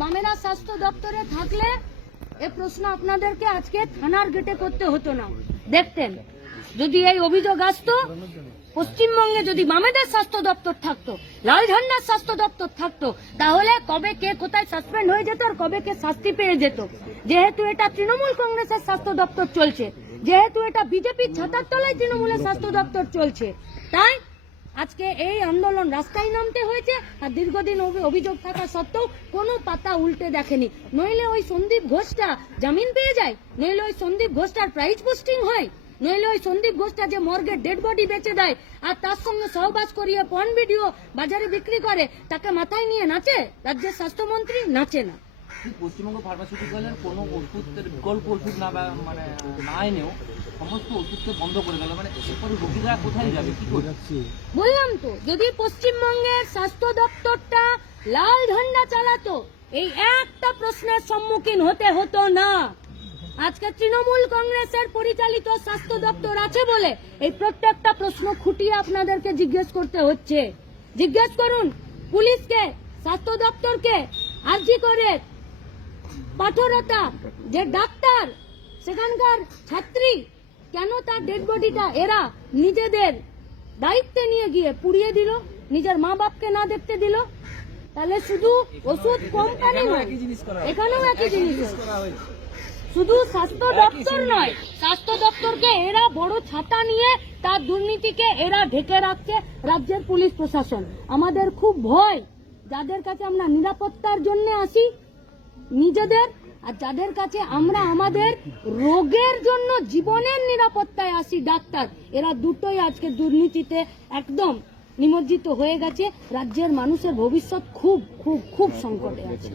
বামেরা স্বাস্থ্য দপ্তরে থাকলে এ প্রশ্ন আপনাদেরকে আজকে থানার গেটে করতে হতো না, দেখতেন। যদি এই অভিযোগ আসতো, পশ্চিমবঙ্গে যদি বামেদের স্বাস্থ্য দপ্তর থাকতো, লাল ঝান্ডার স্বাস্থ্য দপ্তর থাকতো, তাহলে কবে কে কোথায় সাসপেন্ড হয়ে যেত আর কবে কে শাস্তি পেয়ে যেত। যেহেতু এটা তৃণমূল কংগ্রেসের স্বাস্থ্য দপ্তর চলছে, যেহেতু এটা বিজেপির ছাতার তলায় তৃণমূলের স্বাস্থ্য দপ্তর চলছে, তাই আজকে এই আন্দোলন রাস্তায় নামতে হয়েছে। আর দীর্ঘদিন অভিযোগ থাকা সত্ত্বেও কোনো পাতা উল্টে দেখেনি। নইলে ওই সন্দীপ ঘোষটা জামিন পেয়ে যায়, নইলে ওই সন্দীপ ঘোষটার প্রাইজ পোস্টিং হয়, নইলে ওই সন্দীপ ঘোষটা যে মর্গে ডেড বডি বেচে দেয় আর তার সঙ্গে সহবাস করিয়ে পর্ন ভিডিও বাজারে বিক্রি করে, তাকে মাথায় নিয়ে নাচে রাজ্যের স্বাস্থ্যমন্ত্রী? নাচে না। পশ্চিমবঙ্গ ফার্মাসিউটিক্যালের কোনো ওষুধের বিকল্প ওষুধ না মানে না এনেও সমস্ত ওষুধকে বন্ধ করে দিল, মানে এরপরে রোগীরা কোথায় যাবে, কি করে? বললাম তো, যদি পশ্চিমবঙ্গের স্বাস্থ্য দপ্তরটা লাল ঝান্ডা চালাতো, এই একটা প্রশ্নের সম্মুখীন হতে হতো না। আজকে তৃণমূল কংগ্রেসের পরিচালিত স্বাস্থ্য দপ্তর আছে বলে এই প্রত্যেকটা প্রশ্ন খুঁটিয়ে আপনাদেরকে জিজ্ঞেস করতে হচ্ছে। জিজ্ঞেস করুন পুলিশকে, স্বাস্থ্য দপ্তরকে, আরজি করে পাথরতা যে ডাক্তার, সেখানকার ছাত্রী, কেন তার ডেড বডিটা এরা নিজেদের দায়িত্বে নিয়ে গিয়ে পুড়িয়ে দিল, নিজের মা বাপকে না দেখতে দিল? তাহলে শুধু ওষুধ কোম্পানি নয়, এখানেও একই জিনিস। শুধু স্বাস্থ্য দপ্তর নয়, স্বাস্থ্য দপ্তরকে এরা বড় ছাতা নিয়ে তার দুর্নীতিকে এরা ঢেকে রাখছে রাজ্যের পুলিশ প্রশাসন। আমাদের খুব ভয়, যাদের কাছে আমরা নিরাপত্তার জন্য আসি নিজেদের, আর যাদের কাছে আমরা আমাদের রোগের জন্য জীবনের নিরাপত্তায় আসি ডাক্তার, এরা দুটোই আজকে দুর্নীতিতে একদম নিমজ্জিত হয়ে গেছে। রাজ্যের মানুষের ভবিষ্যৎ খুব খুব খুব সংকটে আছে।